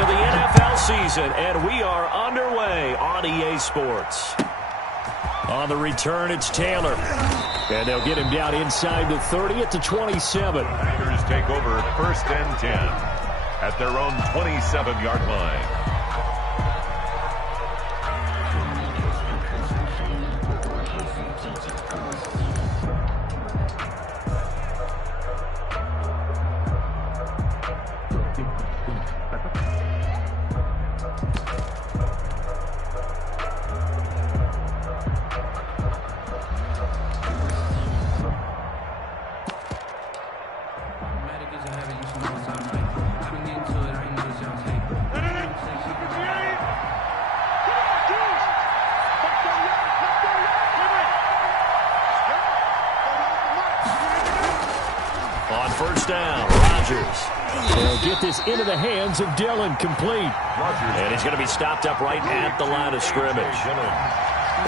of the NFL season, and we are underway on EA Sports. On the return, it's Taylor. And they'll get him down inside the 30 at the 27. Packers take over 1st and 10 at their own 27-yard line. On 1st down, Rodgers. They'll get this into the hands of Dillon, complete. And he's going to be stopped up right at the line of scrimmage.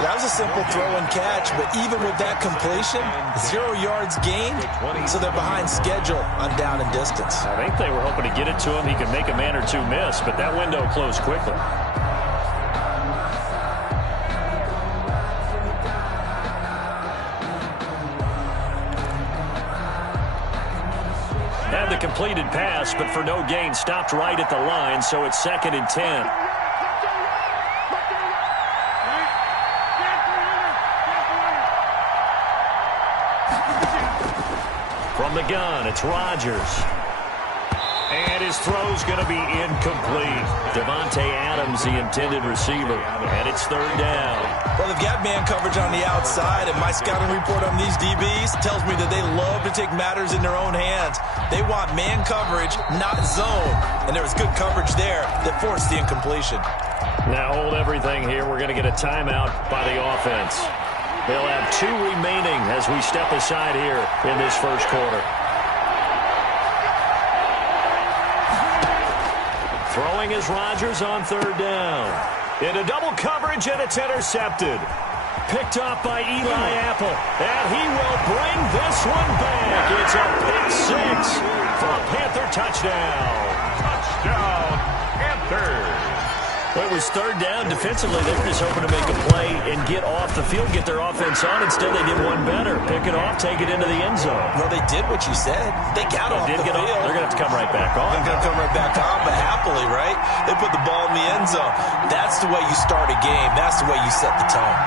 That was a simple throw and catch, but even with that completion, 0 yards gained, so they're behind schedule on down and distance. I think they were hoping to get it to him. He could make a man or two miss, but that window closed quickly. And the completed pass, but for no gain, stopped right at the line, so it's 2nd and 10. From the gun, it's Rodgers. And his throw's going to be incomplete. Devontae Adams, the intended receiver. And it's 3rd down. Well, they've got man coverage on the outside, and my scouting report on these DBs tells me that they love to take matters in their own hands. They want man coverage, not zone. And there was good coverage there that forced the incompletion. Now hold everything here. We're going to get a timeout by the offense. They'll have 2 remaining as we step aside here in this first quarter. Throwing is Rodgers on 3rd down. Into double coverage, and it's intercepted. Picked off by Eli Apple. And he will bring this one back. It's a pick 6 for a Panther touchdown. Touchdown, Panthers. Well, it was 3rd down. Defensively, they were just hoping to make a play and get off the field, get their offense on. Instead, they did one better. Pick it off, take it into the end zone. Well, they did what you said. They got off the field. They're going to have to come right back on. They're going to come right back on, but happily, right? They put the ball in the end zone. That's the way you start a game. That's the way you set the tone.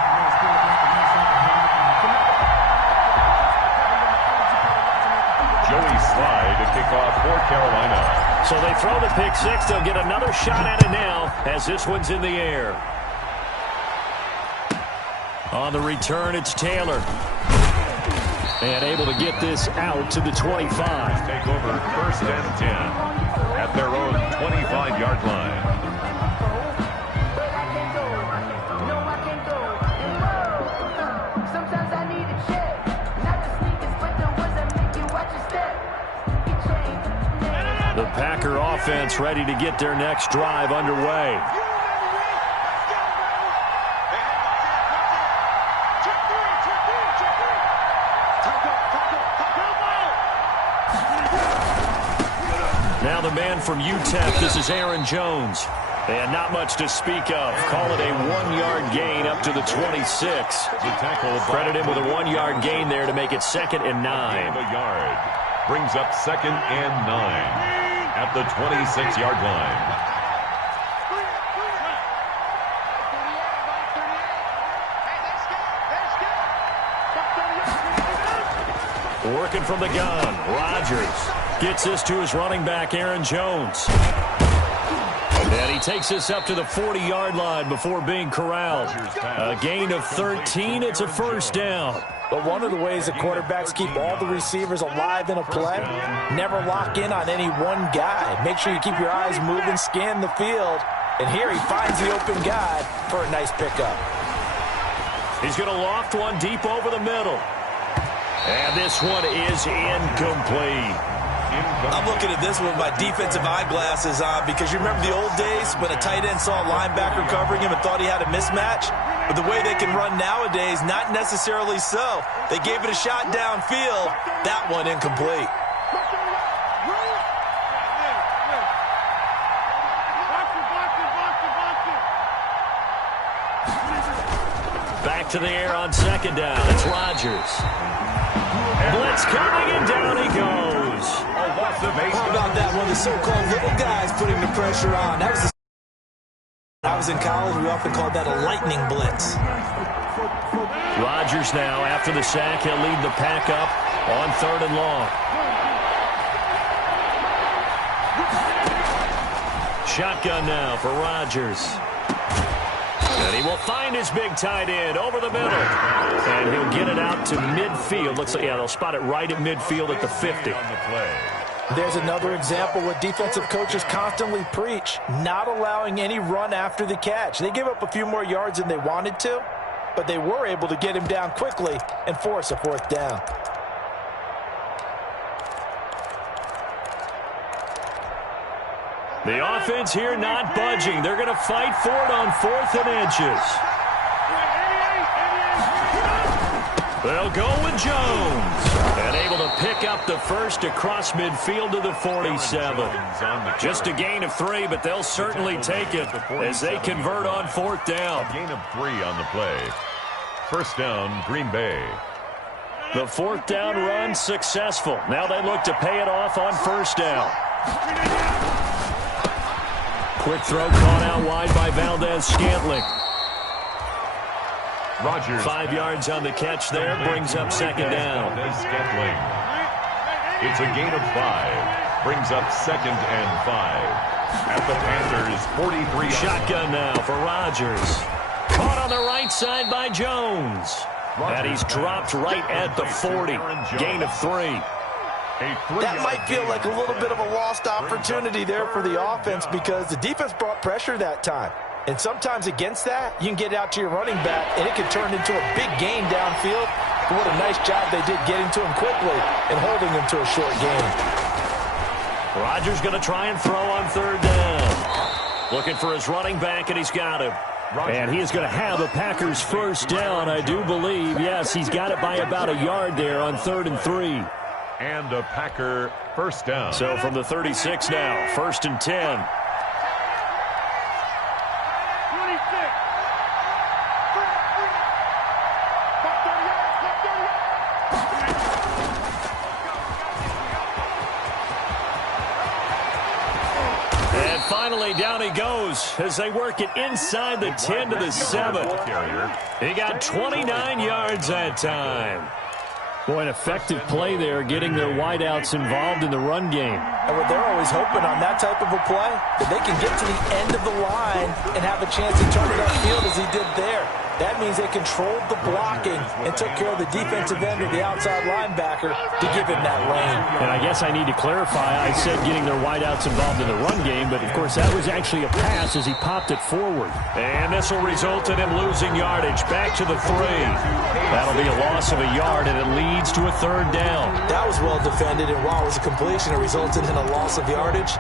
Joey Slye to kick off for Carolina. So they throw the pick 6. They'll get another shot at it now as this one's in the air. On the return, it's Taylor. And able to get this out to the 25. Take over 1st and 10 at their own 25-yard line. The Packer offense ready to get their next drive underway. Now the man from UTEP, this is Aaron Jones. And not much to speak of. Call it a 1-yard gain up to the 26. Credit him with a 1-yard gain there to make it 2nd and 9. A yard. Brings up 2nd and 9 at the 26-yard line. Working from the gun, Rodgers gets this to his running back, Aaron Jones. And he takes this up to the 40-yard line before being corralled. A gain of 13. It's a 1st down. But one of the ways that quarterbacks keep all the receivers alive in a play, never lock in on any one guy. Make sure you keep your eyes moving, scan the field. And here he finds the open guy for a nice pickup. He's going to loft one deep over the middle. And this one is incomplete. I'm looking at this one with my defensive eyeglasses on because you remember the old days when a tight end saw a linebacker covering him and thought he had a mismatch? But the way they can run nowadays, not necessarily so. They gave it a shot downfield. That one incomplete. back to the air on second down. It's Rodgers. Blitz coming, and down he goes. How about that one? The so-called little guys putting the pressure on. That was I was in college, we often called that a lightning blitz. Rodgers now, after the sack, he'll lead the pack up on 3rd and long. Shotgun now for Rodgers. And he will find his big tight end over the middle. And he'll get it out to midfield. Looks like, yeah, they'll spot it right at midfield at the 50. There's another example what defensive coaches constantly preach, not allowing any run after the catch. They gave up a few more yards than they wanted to, but they were able to get him down quickly and force a 4th down. The offense here not budging. They're going to fight for it on 4th and inches. They'll go with Jones. And able to pick up the first across midfield to the 47. Just a gain of 3, but they'll certainly take it as they convert on 4th down. A gain of 3 on the play. 1st down, Green Bay. The 4th down run successful. Now they look to pay it off on 1st down. Quick throw caught out wide by Valdez-Scantling. Rodgers. 5 yards on the catch there, brings up 2nd down. Scantling. It's a gain of 5. Brings up 2nd and 5. At the Panthers' 43. Shotgun now for Rodgers. Caught on the right side by Jones. And he's dropped right at the 40. Gain of 3. That might feel like a little bit of a lost opportunity there for the offense because the defense brought pressure that time. And sometimes against that, you can get out to your running back, and it can turn into a big gain downfield. But what a nice job they did getting to him quickly and holding him to a short gain. Rodgers going to try and throw on 3rd down. Looking for his running back, and he's got him. And he is going to have the Packers' 1st down, I do believe. Yes, he's got it by about a yard there on 3rd and 3. And a Packer 1st down. So from the 36 now, 1st and 10. Finally, down he goes as they work it inside the 10 to the 7. He got 29 yards that time. Boy, an effective play there, getting their wideouts involved in the run game. And what they're always hoping on that type of a play, that they can get to the end of the line and have a chance to turn it upfield as he did there. That means they controlled the blocking and took care of the defensive end of the outside linebacker to give him that lane. And I guess I need to clarify, I said getting their wideouts involved in the run game, but of course that was actually a pass as he popped it forward. And this will result in him losing yardage back to the 3. That'll be a loss of a yard, and it leads to a 3rd down. That was well defended, and while it was a completion, it resulted in a loss of yardage.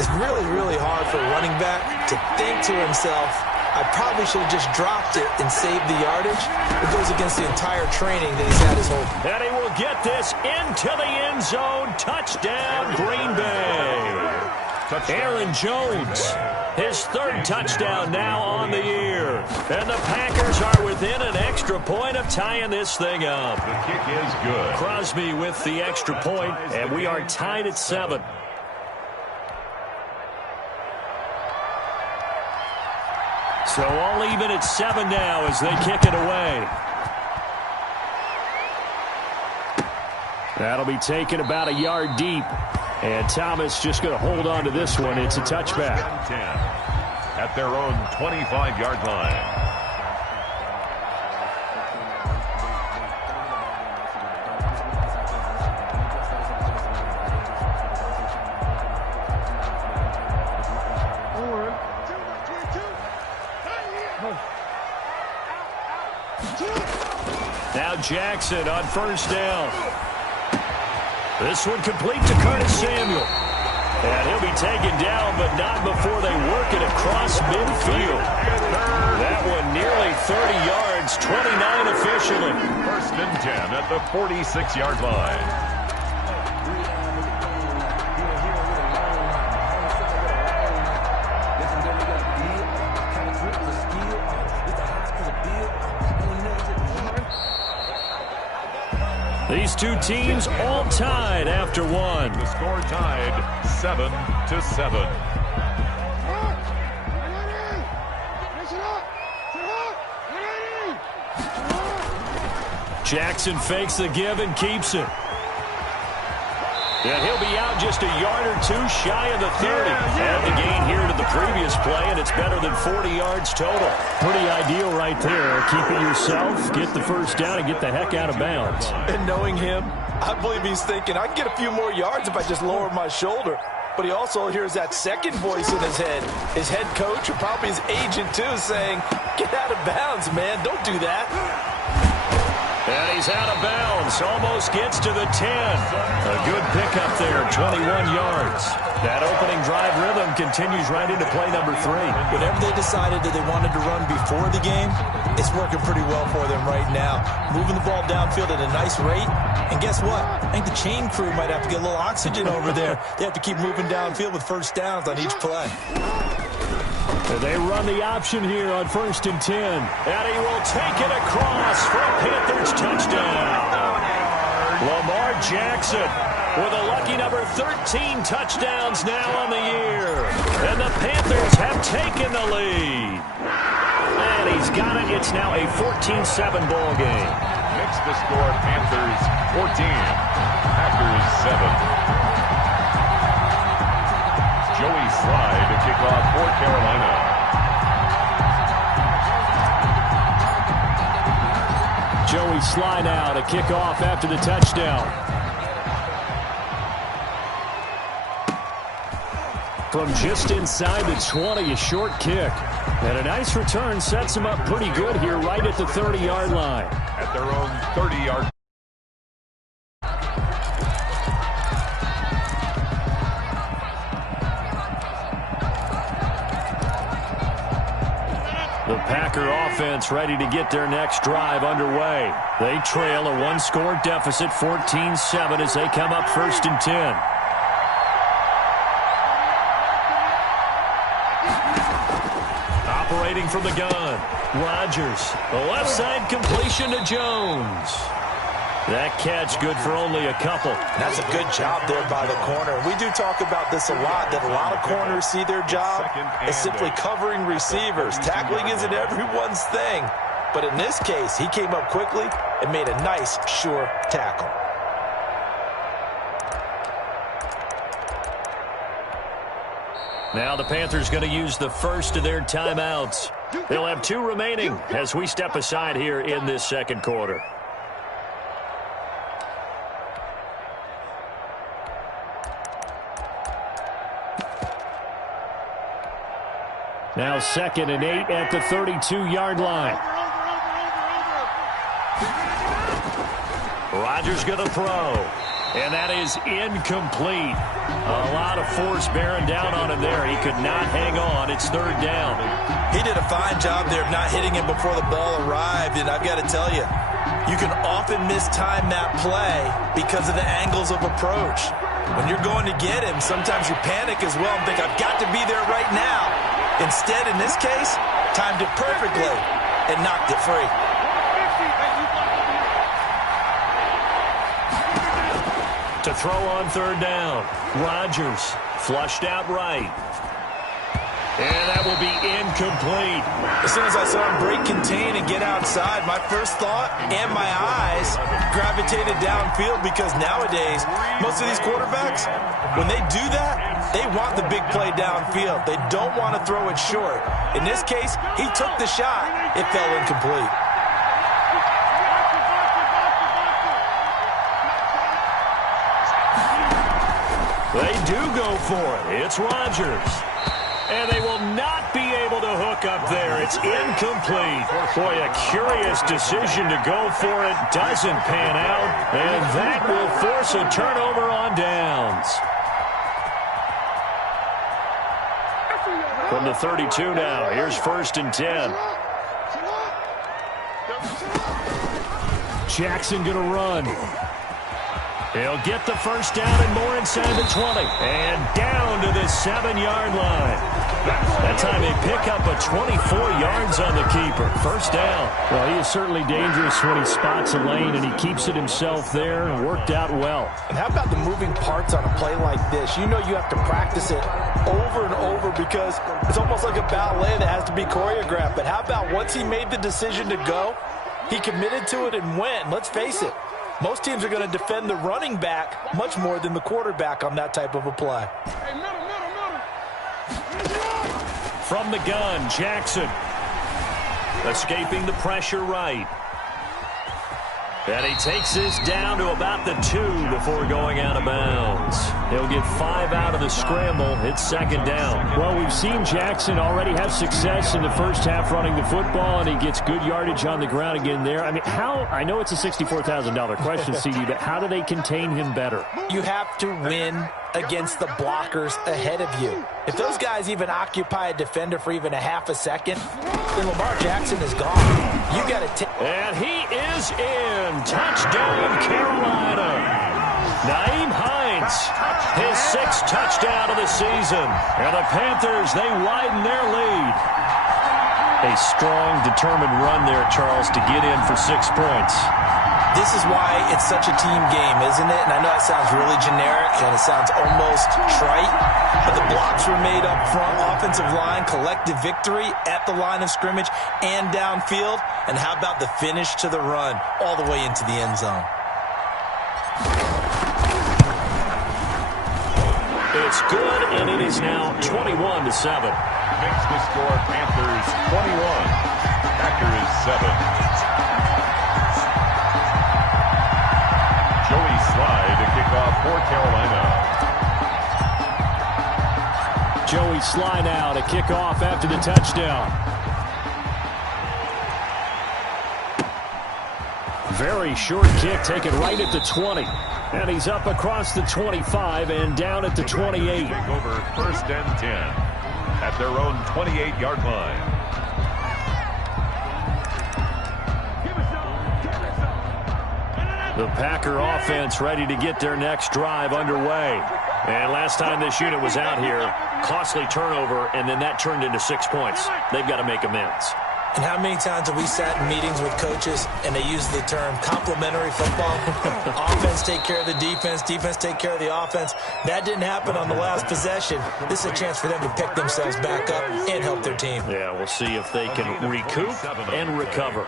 It's really, really hard for a running back to think to himself, I probably should have just dropped it and saved the yardage. It goes against the entire training that he's had his whole. And he will get this into the end zone. Touchdown, Green Bay. Aaron Jones, his 3rd touchdown now on the year. And the Packers are within an extra point of tying this thing up. The kick is good. Crosby with the extra point, and we are tied at 7. So all even at 7 now as they kick it away. That'll be taken about a yard deep. And Thomas just going to hold on to this one. It's a touchback. 10 at their own 25-yard line. Now Jackson on 1st down. This one complete to Curtis Samuel. And he'll be taken down, but not before they work it across midfield. That one nearly 30 yards, 29 officially. 1st and 10 at the 46-yard line. These two teams all tied after one. The score tied 7-7. Jackson fakes the give and keeps it. And he'll be out just a yard or two shy of the 30. And the gain here to the previous play, and it's better than 40 yards total. Pretty ideal right there. Keep it yourself, get the first down, and get the heck out of bounds. And knowing him, I believe he's thinking, I can get a few more yards if I just lower my shoulder. But he also hears that second voice in his head. His head coach, or probably his agent too, saying, get out of bounds, man. Don't do that. And he's out of bounds. Almost gets to the 10. A good pickup there, 21 yards. That opening drive rhythm continues right into play number 3. Whatever they decided that they wanted to run before the game, it's working pretty well for them right now. Moving the ball downfield at a nice rate. And guess what? I think the chain crew might have to get a little oxygen over there. They have to keep moving downfield with first downs on each play. They run the option here on 1st and 10. And he will take it across for a Panthers touchdown. Lamar Jackson with a lucky number 13 touchdowns now on the year. And the Panthers have taken the lead. And he's got it. It's now a 14-7 ball game. Makes the score Panthers 14, Packers 7. Joey Slye to kick off for Carolina. Joey Slye now to kick off after the touchdown. From just inside the 20, a short kick. And a nice return sets him up pretty good here right at the 30-yard line. At their own 30-yard. The Packer offense ready to get their next drive underway. They trail a one-score deficit, 14-7, as they come up 1st and 10. Operating from the gun, Rodgers. The left side completion to Jones. That catch good for only a couple. That's a good job there by the corner. We do talk about this a lot, that a lot of corners see their job as simply covering receivers. Tackling isn't everyone's thing. But in this case, he came up quickly and made a nice, sure tackle. Now the Panthers going to use the first of their timeouts. They'll have 2 remaining as we step aside here in this second quarter. Now 2nd and 8 at the 32-yard line. Rodgers going to throw. And that is incomplete. A lot of force bearing down on him there. He could not hang on. It's 3rd down. He did a fine job there of not hitting him before the ball arrived. And I've got to tell you, you can often mistime that play because of the angles of approach. When you're going to get him, sometimes you panic as well and think, I've got to be there right now. Instead, in this case, timed it perfectly and knocked it free. To throw on 3rd down. Rodgers flushed out right. And that will be incomplete. As soon as I saw him break contain and get outside, my first thought and my eyes gravitated downfield because nowadays, most of these quarterbacks, when they do that, they want the big play downfield. They don't want to throw it short. In this case, he took the shot. It fell incomplete. They do go for it. It's Rodgers. And they will not be able to hook up there. It's incomplete. Boy, a curious decision to go for it. Doesn't pan out. And that will force a turnover on downs. From the 32 now, here's 1st and 10. Jackson going to run. He'll get the first down and more inside the 20. And down to the 7-yard line. That time they pick up a 24 yards on the keeper. First down. Well, he is certainly dangerous when he spots a lane, and he keeps it himself there and worked out well. And how about the moving parts on a play like this? You know you have to practice it over and over because it's almost like a ballet that has to be choreographed. But how about once he made the decision to go, he committed to it and went. Let's face it, most teams are going to defend the running back much more than the quarterback on that type of a play. From the gun, Jackson. Escaping the pressure right. And he takes this down to about the 2 before going out of bounds. He'll get 5 out of the scramble. It's second down. Well, we've seen Jackson already have success in the first half running the football, and he gets good yardage on the ground again there. I mean, I know it's a $64,000 question, CD, but how do they contain him better? You have to win against the blockers ahead of you. If those guys even occupy a defender for even a half a second, then Lamar Jackson is gone. You got to take. And he is in. Touchdown, Carolina. Naeem Hines, his 6th touchdown of the season. And the Panthers, they widen their lead. A strong, determined run there, Charles, to get in for 6 points. This is why it's such a team game, isn't it? And I know it sounds really generic and it sounds almost trite, but the blocks were made up front, offensive line, collective victory at the line of scrimmage and downfield. And how about the finish to the run all the way into the end zone? It's good, and it is now 21-7. Makes the score Panthers 21, Packers 7. Joey Slye to kick off for Carolina. Joey Slye now to kick off after the touchdown. Very short kick taken right at the 20. And he's up across the 25 and down at the 28. Take over 1st and 10 at their own 28-yard line. The Packer offense ready to get their next drive underway. And last time this unit was out here, costly turnover, and then that turned into 6 points. They've got to make amends. And how many times have we sat in meetings with coaches and they use the term complementary football? Offense take care of the defense, defense take care of the offense. That didn't happen on the last possession. This is a chance for them to pick themselves back up and help their team. Yeah, we'll see if they can recoup and recover.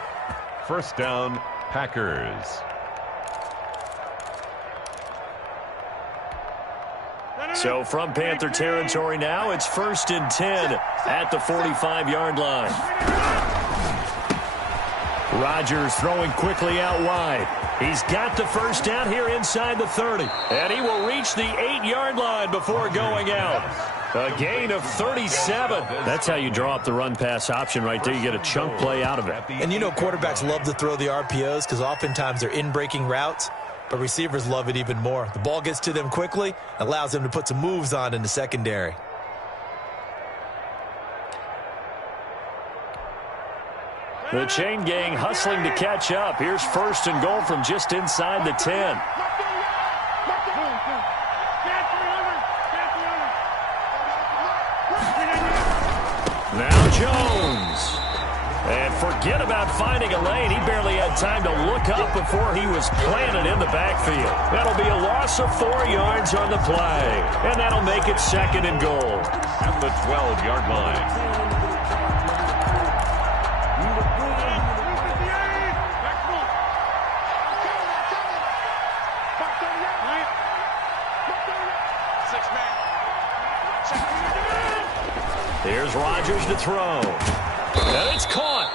First down, Packers. So from Panther territory now, it's 1st and 10 at the 45-yard line. Rodgers throwing quickly out wide. He's got the first down here inside the 30. And he will reach the 8-yard line before going out. A gain of 37. That's how you draw up the run-pass option right there. You get a chunk play out of it. And you know quarterbacks love to throw the RPOs because oftentimes they're in-breaking routes. But receivers love it even more. The ball gets to them quickly, allows them to put some moves on in the secondary. The chain gang hustling to catch up. Here's 1st and goal from just inside the 10. Now Jones. And forget about finding a lane. He barely had time to look up before he was planted in the backfield. That'll be a loss of 4 yards on the play. And that'll make it 2nd and goal. At the 12-yard line. Here's Rodgers to throw. And it's caught.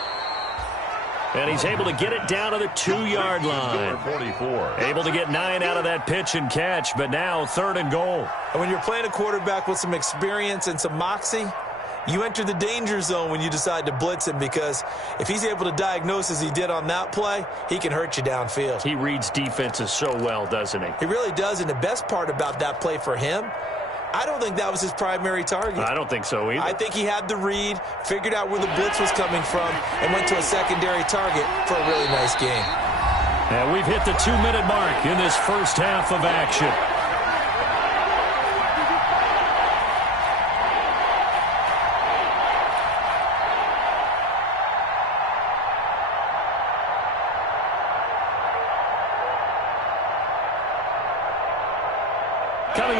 And he's able to get it down to the 2-yard line. 44. Able to get 9 out of that pitch and catch, but now 3rd and goal. And when you're playing a quarterback with some experience and some moxie, you enter the danger zone when you decide to blitz him, because if he's able to diagnose as he did on that play, he can hurt you downfield. He reads defenses so well, doesn't he? He really does, and the best part about that play for him, I don't think that was his primary target. I don't think so either. I think he had the read, figured out where the blitz was coming from, and went to a secondary target for a really nice game. And we've hit the 2-minute mark in this first half of action.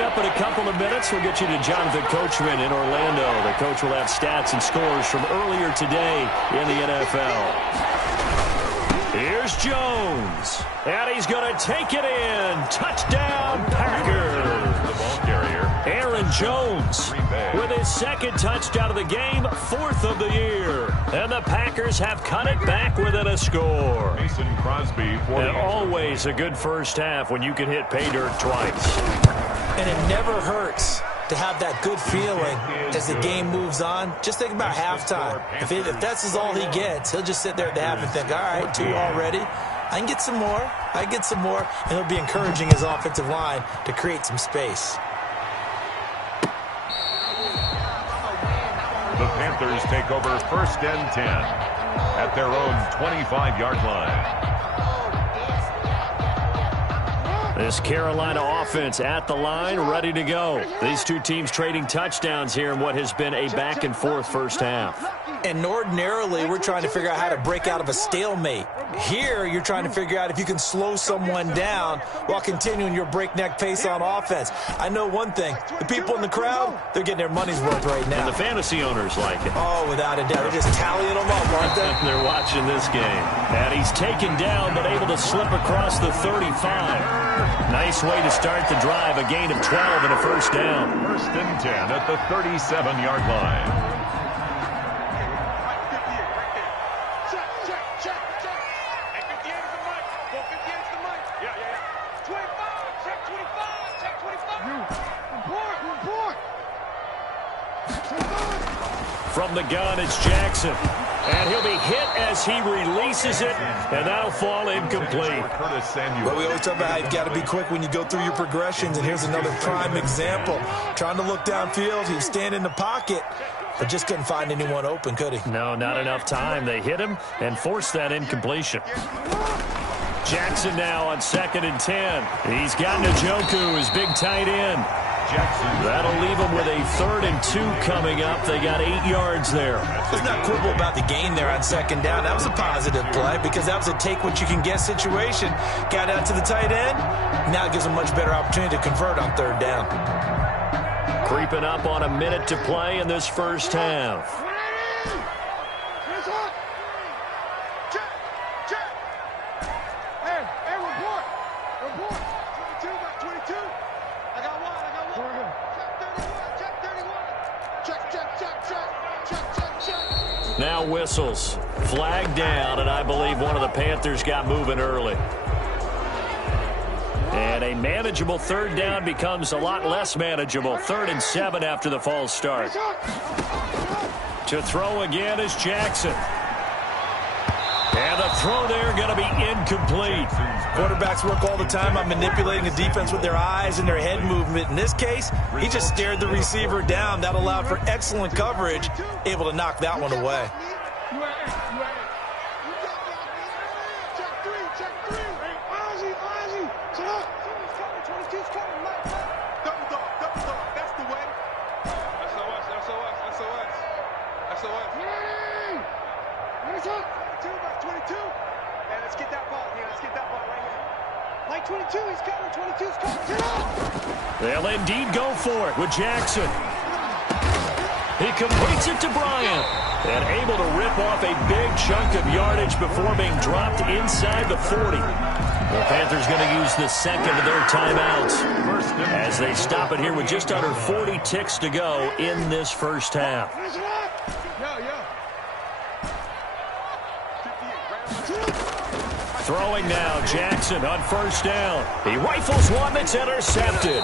up in a couple of minutes. We'll get you to Jonathan Coachman in Orlando. The coach will have stats and scores from earlier today in the NFL. Here's Jones, and he's going to take it in. Touchdown, Packers. The ball carrier, Aaron Jones, with his second touchdown of the game, 4th of the year. And the Packers have cut it back within a score. Mason Crosby for And always a good first half when you can hit pay dirt twice. And it never hurts to have that good feeling as the game moves on. Just think about halftime. If that's all he gets, he'll just sit there at the half and think, all right, 2 already. I can get some more. I can get some more. And he'll be encouraging his offensive line to create some space. The Panthers take over 1st and 10 at their own 25-yard line. This Carolina offense at the line, ready to go. These two teams trading touchdowns here in what has been a back-and-forth first half. And ordinarily, we're trying to figure out how to break out of a stalemate. Here, you're trying to figure out if you can slow someone down while continuing your breakneck pace on offense. I know one thing. The people in the crowd, they're getting their money's worth right now. And the fantasy owners like it. Oh, without a doubt. They're just tallying them up, aren't they? They're watching this game. And he's taken down, but able to slip across the 35. Nice way to start the drive. A gain of 12 and a first down. 1st and 10 at the 37-yard line. From the gun, it's Jackson. And he'll be hit as he releases it, and that'll fall incomplete. But we always talk about how you've got to be quick when you go through your progressions, and here's another prime example. Trying to look downfield, he was standing in the pocket, but just couldn't find anyone open, could he? No, not enough time. They hit him and forced that incompletion. Jackson now on 2nd and 10. He's got Njoku, his big tight end. Jackson. That'll leave them with a 3rd and 2 coming up. They got 8 yards there. Let's not quibble about the gain there on 2nd down. That was a positive play because that was a take-what-you-can-get situation. Got out to the tight end. Now it gives them a much better opportunity to convert on 3rd down. Creeping up on a minute to play in this first half. Now whistles. Flag down, and I believe one of the Panthers got moving early. And a manageable 3rd down becomes a lot less manageable. 3rd and 7 after the false start. To throw again is Jackson. And the throw there going to be incomplete. Quarterbacks work all the time on manipulating a defense with their eyes and their head movement. In this case, he just stared the receiver down. That allowed for excellent coverage, able to knock that one away. They'll indeed go for it with Jackson. He completes it to Bryant. And able to rip off a big chunk of yardage before being dropped inside the 40. The Panthers going to use the 2nd of their timeouts as they stop it here with just under 40 ticks to go in this first half. Throwing now, Jackson on 1st down. He rifles one that's intercepted.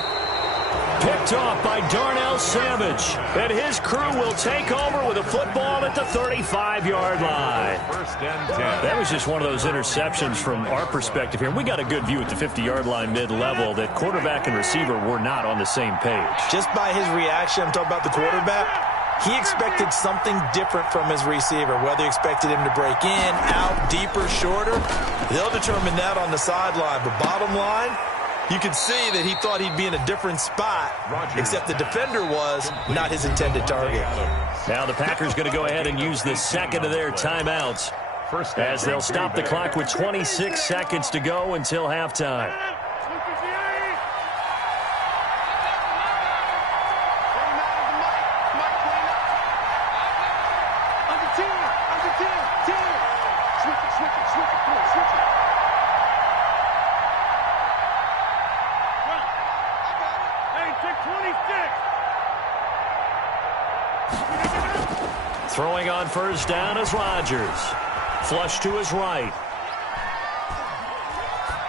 Picked off by Darnell Savage. And his crew will take over with a football at the 35-yard line. 1st and 10. That was just one of those interceptions from our perspective here. We got a good view at the 50-yard line mid-level that quarterback and receiver were not on the same page. Just by his reaction, I'm talking about the quarterback, he expected something different from his receiver, whether he expected him to break in, out, deeper, shorter. They'll determine that on the sideline. But bottom line, you could see that he thought he'd be in a different spot, except the defender was not his intended target. Now the Packers going to go ahead and use the 2nd of their timeouts as they'll stop the clock with 26 seconds to go until halftime. Throwing on first down is Rodgers. Flush to his right.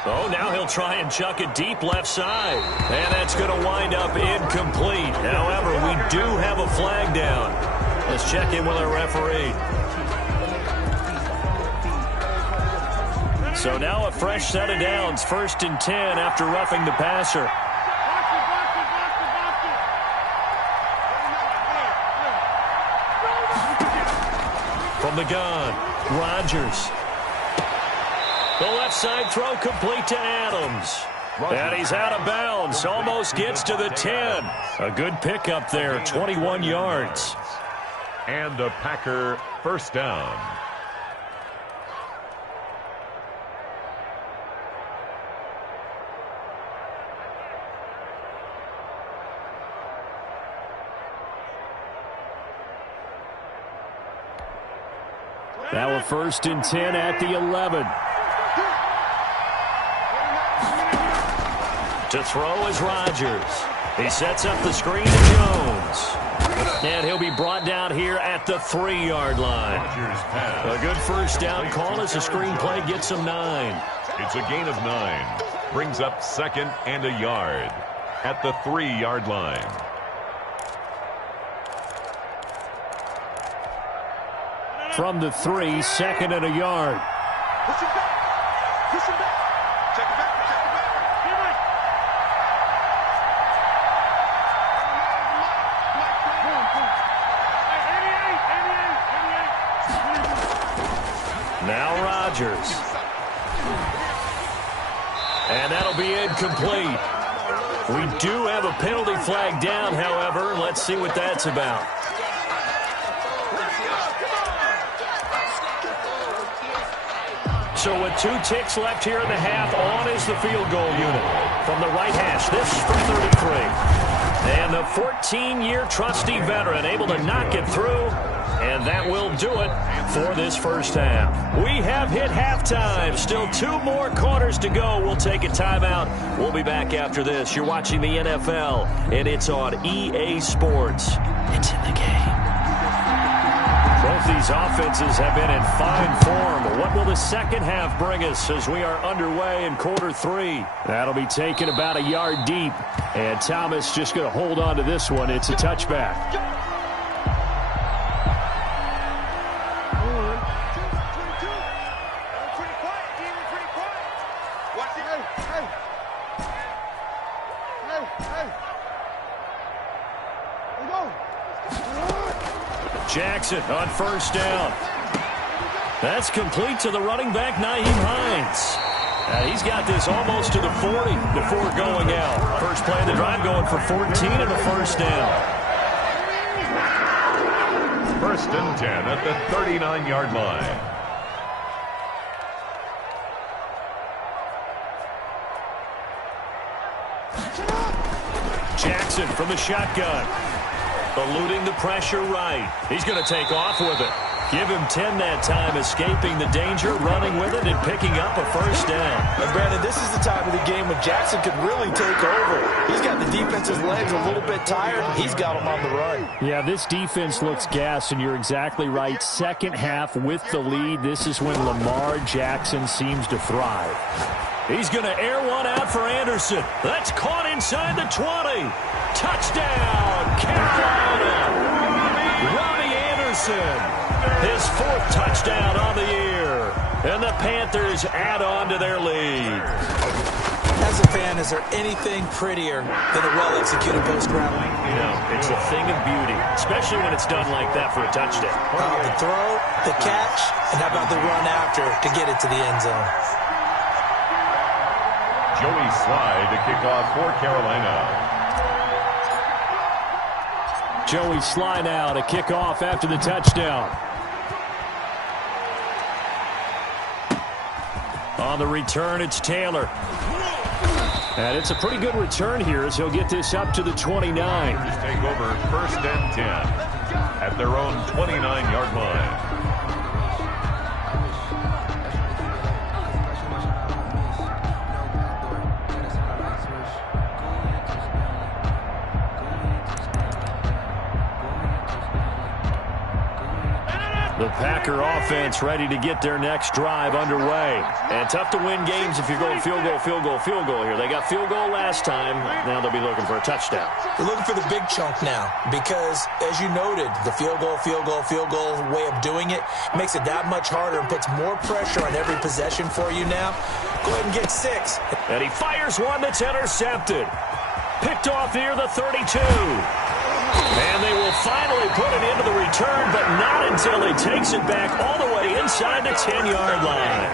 Oh, now he'll try and chuck it deep left side. And that's going to wind up incomplete. However, we do have a flag down. Let's check in with our referee. So now a fresh set of downs. 1st and 10 after roughing the passer. From the gun, Rodgers. The left side throw complete to Adams. And he's out of bounds. Almost gets to the 10. A good pickup there, 21 yards. And a Packer first down. Now a 1st and 10 at the 11. To throw is Rodgers. He sets up the screen to Jones. And he'll be brought down here at the 3-yard line. A good first down call as the screenplay gets him 9. It's a gain of 9. Brings up 2nd and a yard at the 3-yard line. From the 3, 2nd and a yard. Push him back. Push him back. Check it back. Check it back. Now Rodgers. And that'll be incomplete. We do have a penalty flag down, however. Let's see what that's about. So with 2 ticks left here in the half, on is the field goal unit. From the right hash, this is for 33. And the 14-year trusty veteran able to knock it through. And that will do it for this first half. We have hit halftime. Still 2 more quarters to go. We'll take a timeout. We'll be back after this. You're watching the NFL, and it's on EA Sports. It's in the game. Both these offenses have been in fine form. What will the second half bring us as we are underway in quarter 3? That'll be taken about a yard deep. And Thomas just going to hold on to this one. It's a touchback. Jackson on first down. That's complete to the running back, Nyheim Hines. He's got this almost to the 40 before going out. First play of the drive going for 14 and a first down. 1st and 10 at the 39-yard line. Jackson from the shotgun. Eluding the pressure right. He's going to take off with it. Give him 10 that time, escaping the danger, running with it, and picking up a first down. And Brandon, this is the time of the game when Jackson could really take over. He's got the defense's legs a little bit tired. He's got them on the run. Yeah, this defense looks gassed, and you're exactly right. Second half with the lead, this is when Lamar Jackson seems to thrive. He's going to air one out for Anderson. That's caught inside the 20. Touchdown, Carolina. Robbie Anderson, his 4th touchdown on the year. And the Panthers add on to their lead. As a fan, is there anything prettier than a well-executed post-route? You know, it's a thing of beauty, especially when it's done like that for a touchdown. The throw, the catch, and how about the run after to get it to the end zone? Joey Slye to kick off for Carolina. Joey Slye now to kick off after the touchdown. On the return, it's Taylor. And it's a pretty good return here as he'll get this up to the 29. Just take over 1st and 10 at their own 29-yard line. The Packer offense ready to get their next drive underway. And tough to win games if you're going field goal, field goal, field goal here. They got field goal last time. Now they'll be looking for a touchdown. They're looking for the big chunk now because, as you noted, the field goal way of doing it makes it that much harder and puts more pressure on every possession for you now. Go ahead and get 6. And he fires one that's intercepted. Picked off near the 32. And they will finally put it into the return, but not until he takes it back all the way inside the 10-yard line.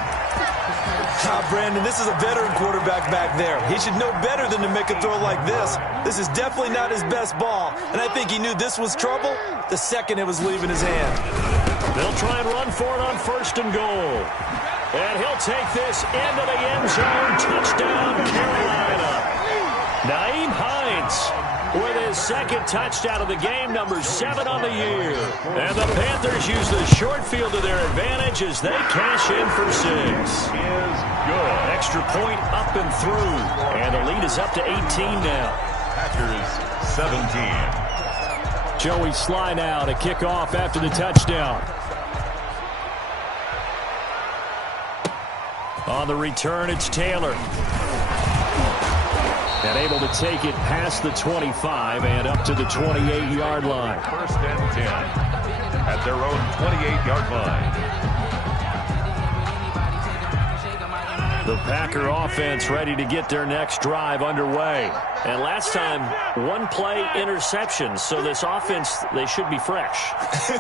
Brandon, this is a veteran quarterback back there. He should know better than to make a throw like this. This is definitely not his best ball, and I think he knew this was trouble the second it was leaving his hand. They'll try and run for it on 1st and goal. And he'll take this into the end zone. Touchdown, Carolina. Nyheim Hines with his 2nd touchdown of the game, number 7 on the year. And the Panthers use the short field to their advantage as they cash in for 6. Is good. Extra point up and through. And the lead is up to 18 now. Packers 17. Joey Sly now to kick off after the touchdown. On the return, it's Taylor. And able to take it past the 25 and up to the 28-yard line. 1st and 10 at their own 28-yard line. The Packer offense ready to get their next drive underway. And last time, 1-play interception. So this offense, they should be fresh.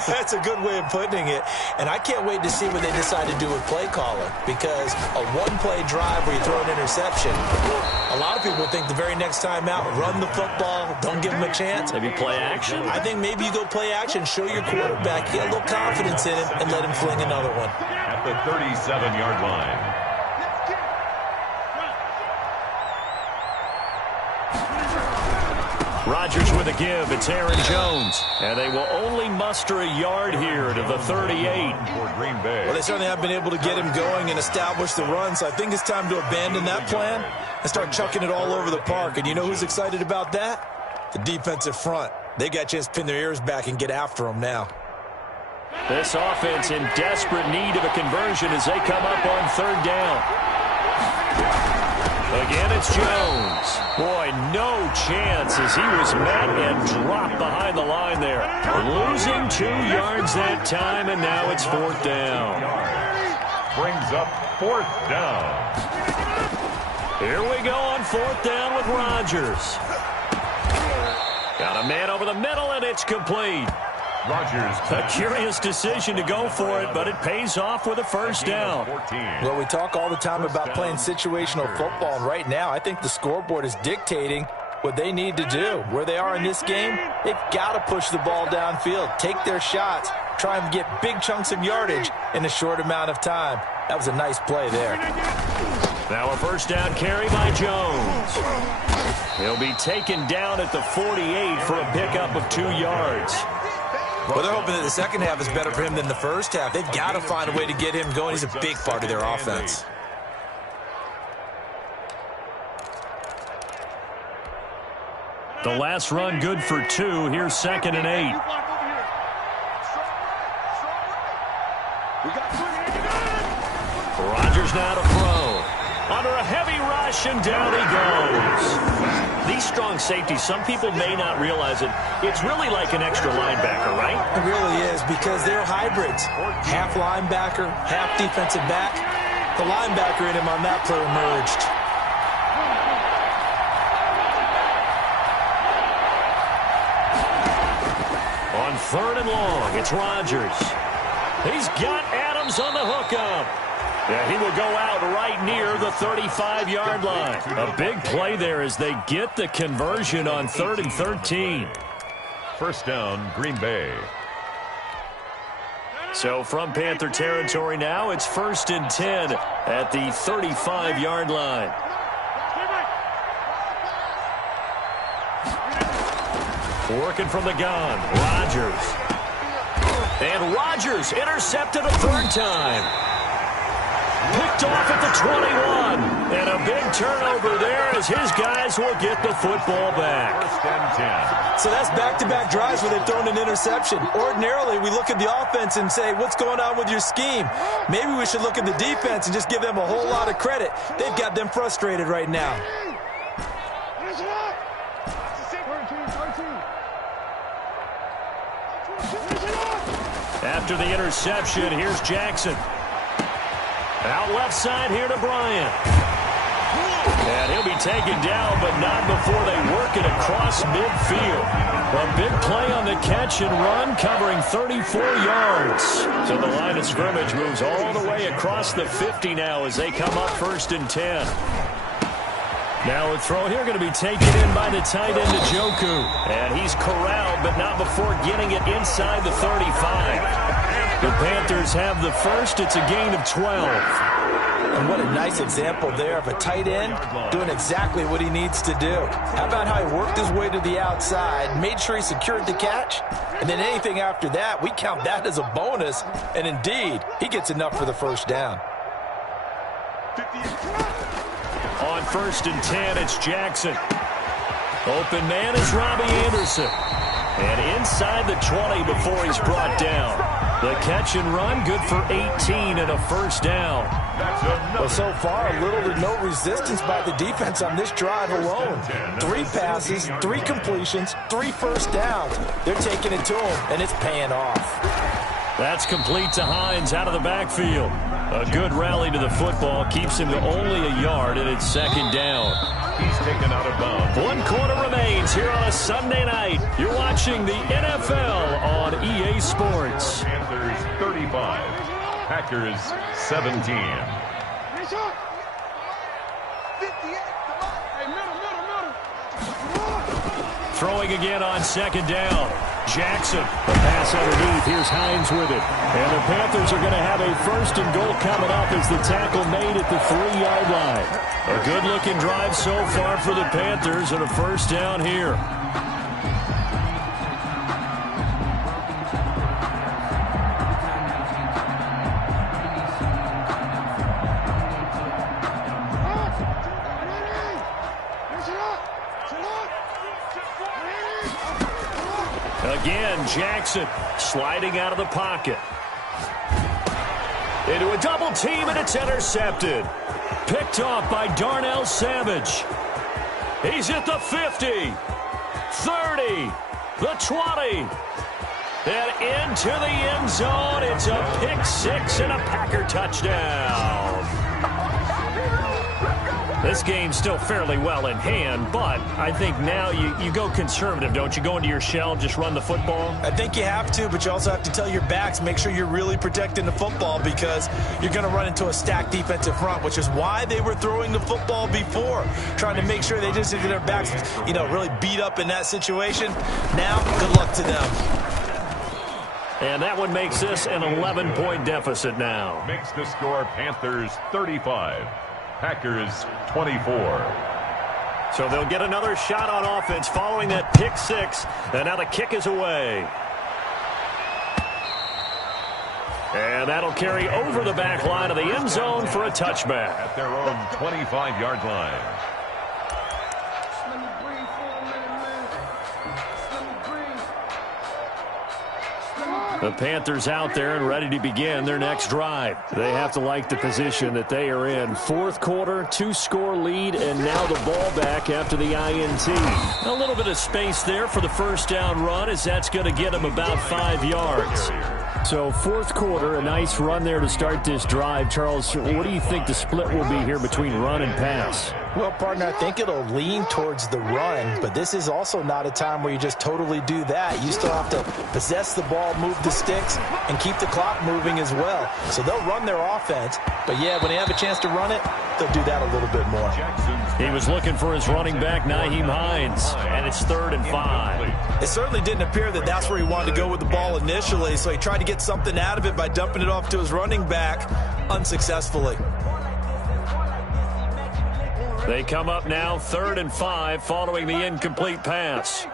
That's a good way of putting it. And I can't wait to see what they decide to do with play calling. Because a 1-play drive where you throw an interception, a lot of people think the very next time out, run the football, don't give them a chance. Maybe play action? I think maybe you go play action, show your quarterback, get a little confidence in him, and let him fling another one. At the 37-yard line. Rodgers with a give. It's Aaron Jones. And they will only muster a yard here to the 38. For Green Bay. Well, they certainly have been able to get him going and establish the run, so I think it's time to abandon that plan and start chucking it all over the park. And you know who's excited about that? The defensive front. They got a chance to pin their ears back and get after them now. This offense in desperate need of a conversion as they come up on 3rd down. Again, it's Jones. Boy, no chance as he was met and dropped behind the line there. Losing 2 yards that time, and now it's 4th down. Brings up 4th down. Here we go on 4th down with Rodgers. Got a man over the middle, and it's complete. Rodgers. A curious decision to go for it, but it pays off with a 1st down. Well, we talk all the time about playing situational football, and right now I think the scoreboard is dictating what they need to do. Where they are in this game, they've got to push the ball downfield, take their shots, try and get big chunks of yardage in a short amount of time. That was a nice play there. Now a 1st down carry by Jones. He'll be taken down at the 48 for a pickup of 2 yards. Well, they're hoping that the second half is better for him than the first half. They've got to find a way to get him going. He's a big part of their offense. The last run good for 2. Here's 2nd and 8. Rodgers now to throw. Under a heavy rush, and down he goes. These strong safeties, some people may not realize it. It's really like an extra linebacker, right? It really is, because they're hybrids. Half linebacker, half defensive back. The linebacker in him on that play emerged. On 3rd and long, it's Rodgers. He's got Adams on the hookup. Yeah, he will go out right near the 35-yard line. A big play there as they get the conversion on 3rd and 13. 1st down, Green Bay. So from Panther territory now, it's 1st and 10 at the 35-yard line. Working from the gun, Rodgers. And Rodgers intercepted a 3rd time. Picked off at the 21. And a big turnover there as his guys will get the football back. First and 10. So that's back-to-back drives where they've thrown an interception. Ordinarily, we look at the offense and say, what's going on with your scheme? Maybe we should look at the defense and just give them a whole lot of credit. They've got them frustrated right now. After the interception, here's Jackson. Out left side here to Bryant. And he'll be taken down, but not before they work it across midfield. A big play on the catch and run, covering 34 yards. So the line of scrimmage moves all the way across the 50 now as they come up 1st and 10. Now a throw here going to be taken in by the tight end, Njoku. And he's corralled, but not before getting it inside the 35. The Panthers have the first. It's a gain of 12. And what a nice example there of a tight end doing exactly what he needs to do. How about how he worked his way to the outside, made sure he secured the catch, and then anything after that, we count that as a bonus. And indeed, he gets enough for the first down. On 1st and 10, it's Jackson. Open man is Robbie Anderson. And inside the 20 before he's brought down. The catch and run, good for 18 and a first down. Well, so far, little to no resistance by the defense on this drive alone. 3 passes, 3 completions, 3 first downs. They're taking it to him, and it's paying off. That's complete to Hines out of the backfield. A good rally to the football keeps him to only a yard, and it's 2nd down. He's taken out of bounds. 1 quarter remains here on a Sunday night. You're watching the NFL on EA Sports. Panthers 35, Packers 17. Throwing again on 2nd down. Jackson. The pass underneath. Here's Hines with it. And the Panthers are going to have a 1st and goal coming up as the tackle made at the 3-yard line. A good-looking drive so far for the Panthers and a first down here. Again, Jackson sliding out of the pocket. Into a double team, and it's intercepted. Picked off by Darnell Savage. He's at the 50, 30, the 20, and into the end zone. It's a pick 6 and a Packer touchdown. This game's still fairly well in hand, but I think now you go conservative, don't you? Go into your shell, just run the football? I think you have to, but you also have to tell your backs, make sure you're really protecting the football because you're going to run into a stacked defensive front, which is why they were throwing the football before, trying to make sure they just get their backs, really beat up in that situation. Now, good luck to them. And that one makes this an 11-point deficit now. Makes the score Panthers 35. Packers 24. So they'll get another shot on offense following that pick 6. And now the kick is away. And that'll carry over the back line of the end zone for a touchback. At their own 25-yard line. The Panthers out there and ready to begin their next drive. They have to like the position that they are in. 4th quarter, 2-score lead, and now the ball back after the INT. A little bit of space there for the first down run as that's going to get them about 5 yards. So 4th quarter, a nice run there to start this drive. Charles, what do you think the split will be here between run and pass? Well, partner, I think it'll lean towards the run, but this is also not a time where you just totally do that. You still have to possess the ball, move the sticks, and keep the clock moving as well. So they'll run their offense, but yeah, when they have a chance to run it, they'll do that a little bit more. He was looking for his running back, Nyheim Hines, and it's 3rd and 5. It certainly didn't appear that that's where he wanted to go with the ball initially, so he tried to get something out of it by dumping it off to his running back unsuccessfully. They come up now 3rd and 5 following the incomplete pass.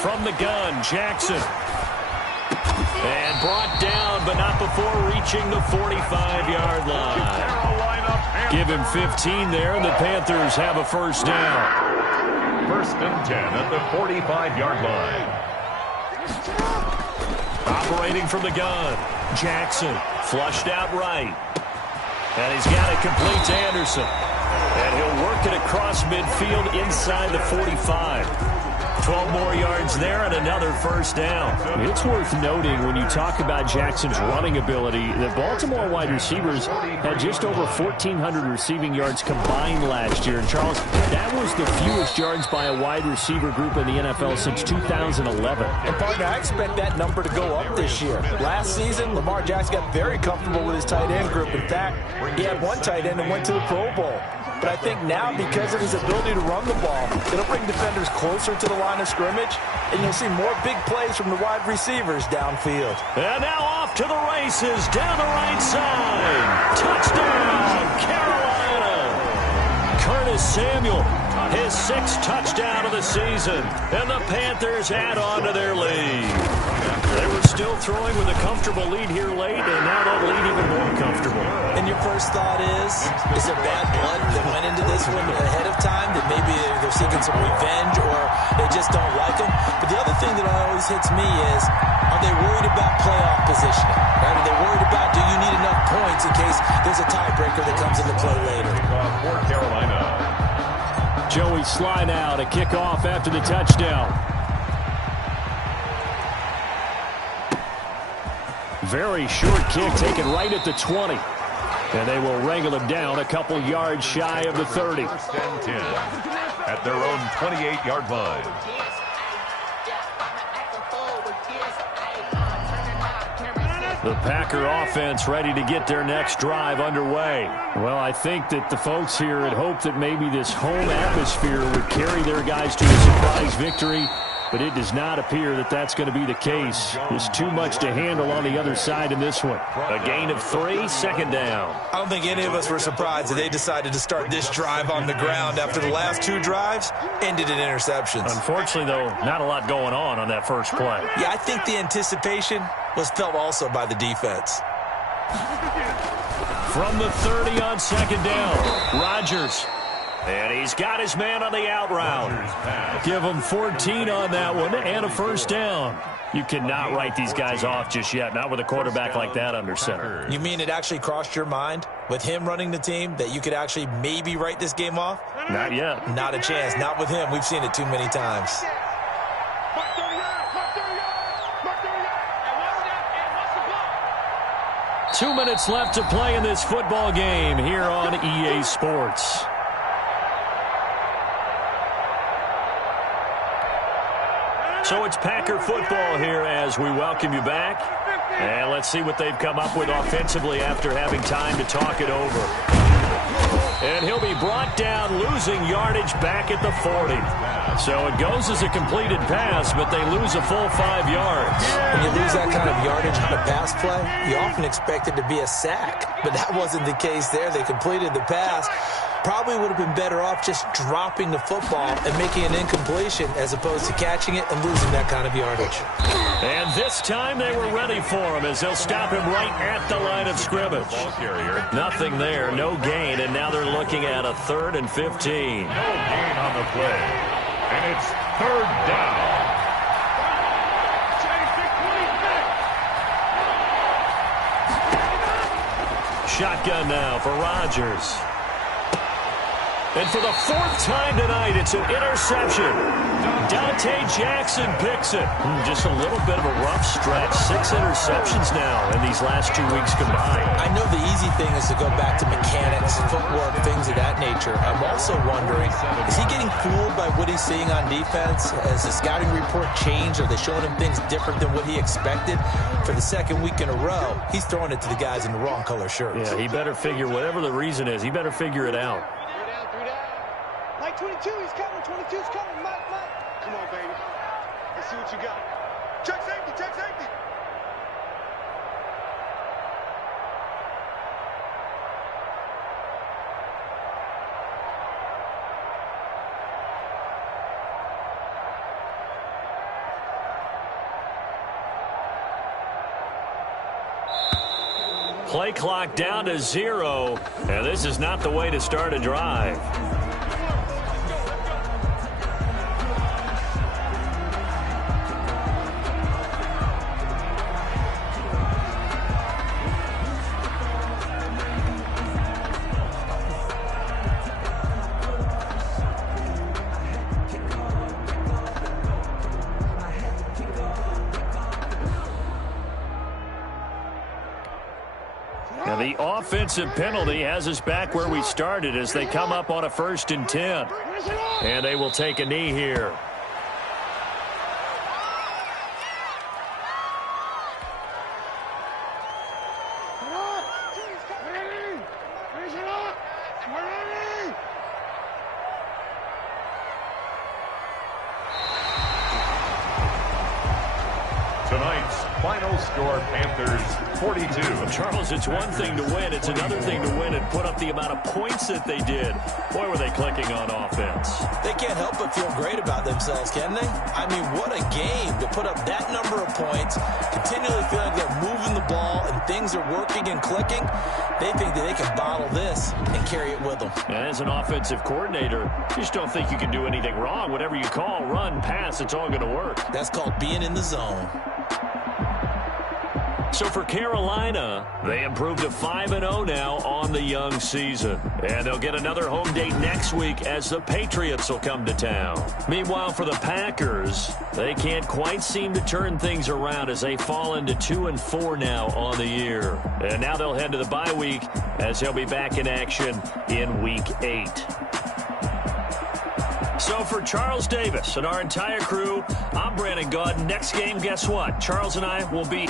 From the gun, Jackson. And brought down down, but not before reaching the 45-yard line. Give him 15 there, and the Panthers have a first down. First and 10 at the 45-yard line. Operating from the gun, Jackson flushed out right. And he's got it complete to Anderson. And he'll work it across midfield inside the 45. 12 more yards there and another first down. It's worth noting when you talk about Jackson's running ability that Baltimore wide receivers had just over 1,400 receiving yards combined last year. And, Charles, that was the fewest yards by a wide receiver group in the NFL since 2011. And, partner, I expect that number to go up this year. Last season, Lamar Jackson got very comfortable with his tight end group. In fact, he had one tight end and went to the Pro Bowl. But I think now, because of his ability to run the ball, it'll bring defenders closer to the line of scrimmage, and you'll see more big plays from the wide receivers downfield. And now off to the races down the right side. Touchdown, Carolina. Curtis Samuel, his 6th touchdown of the season, and the Panthers add on to their lead. They were still throwing with a comfortable lead here late, and now that lead even more comfortable. And your first thought is there bad blood that went into this one ahead of time, that maybe they're seeking some revenge or they just don't like them? But the other thing that always hits me is, are they worried about playoff positioning? Right? Are they worried about, do you need enough points in case there's a tiebreaker that comes into play later? For Carolina. Joey slide out, a kickoff after the touchdown. Very short kick taken right at the 20. And they will wrangle him down a couple yards shy of the 30. First and 10 at their own 28-yard line. The Packer offense ready to get their next drive underway. Well, I think that the folks here had hoped that maybe this home atmosphere would carry their guys to a surprise victory, but it does not appear that that's going to be the case. There's too much to handle on the other side in this one. A gain of 3, second down. I don't think any of us were surprised that they decided to start this drive on the ground after the last 2 drives ended in interceptions. Unfortunately, though, not a lot going on that first play. Yeah, I think the anticipation was felt also by the defense. From the 30 on second down, Rodgers. And he's got his man on the out route. Give him 14 on that one and a first down. You cannot write these guys off just yet, not with a quarterback like that under center. You mean it actually crossed your mind with him running the team that you could actually maybe write this game off? Not yet. Not a chance. Not with him. We've seen it too many times. 2 minutes left to play in this football game here on EA Sports. So it's Packer football here as we welcome you back. And let's see what they've come up with offensively after having time to talk it over. And he'll be brought down, losing yardage back at the 40. So it goes as a completed pass, but they lose a full 5 yards. When you lose that kind of yardage on a pass play, you often expect it to be a sack. But that wasn't the case there. They completed the pass. Probably would have been better off just dropping the football and making an incompletion as opposed to catching it and losing that kind of yardage. And this time they were ready for him as they'll stop him right at the line of scrimmage. Nothing there, no gain, and now they're looking at a 3rd and 15. No gain on the play, and it's 3rd down. Shotgun now for Rodgers. And for the 4th time tonight, it's an interception. Dante Jackson picks it. Just a little bit of a rough stretch. 6 interceptions now in these last 2 weeks combined. I know the easy thing is to go back to mechanics, footwork, things of that nature. I'm also wondering, is he getting fooled by what he's seeing on defense? Has the scouting report changed? Are they showing him things different than what he expected? For the 2nd week in a row, he's throwing it to the guys in the wrong color shirts. Yeah, he better figure, whatever the reason is, he better figure it out. 22, he's coming. 22's coming. Mike. Come on, baby. Let's see what you got. Check safety. Play clock down to 0, and this is not the way to start a drive. And the offensive penalty has us back where we started as they come up on a 1st and 10. And they will take a knee here. Tonight's final score, Panthers 42. Charles, it's one thing to win. It's another thing to win and put up the amount of points that they did. Boy, were they clicking on offense. They can't help but feel great about themselves, can they? I mean, what a game to put up that number of points, continually feel like they're moving the ball and things are working and clicking. They think that they can bottle this and carry it with them. And as an offensive coordinator, you just don't think you can do anything wrong. Whatever you call, run, pass, it's all going to work. That's called being in the zone. So for Carolina, they improved to 5-0 now on the young season. And they'll get another home date next week as the Patriots will come to town. Meanwhile, for the Packers, they can't quite seem to turn things around as they fall into 2-4 now on the year. And now they'll head to the bye week as they'll be back in action in Week 8. So for Charles Davis and our entire crew, I'm Brandon Gaudin. Next game, guess what? Charles and I will be